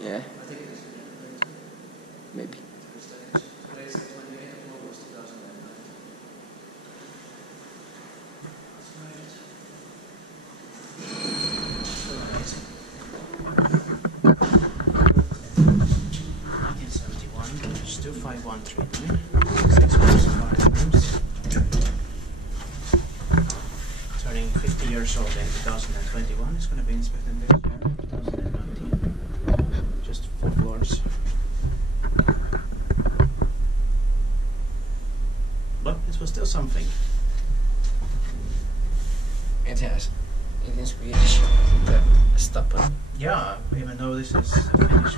Yeah. Maybe. Turning 50 years old in 2021. It's going to be inspected this year, 2019. Just 4 floors. But it was still something. It has. It is Swedish. The stopper. Yeah, even though this is Finnish.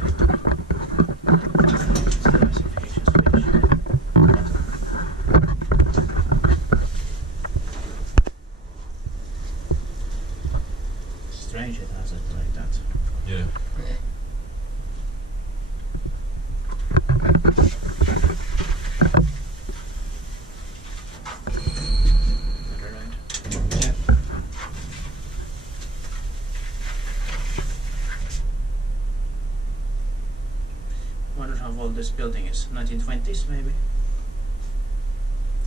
Strange it has it like that. Yeah. Right. Yeah. Wonder how old this building is. 1920s maybe?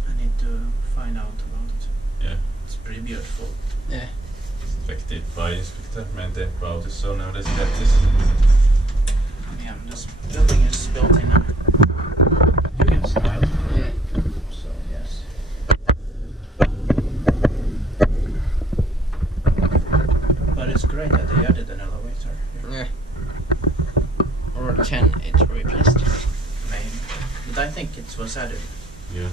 I need to find out about it. Yeah. It's pretty beautiful. Yeah. Inspected by Inspecta, maintained by Otis, so nowadays Fixtures. Yeah, this building is built in a Julian style. Yeah. So yes. But it's great that they added an elevator here. Yeah. Or can it replace it? Maybe. But I think it was added. Yeah.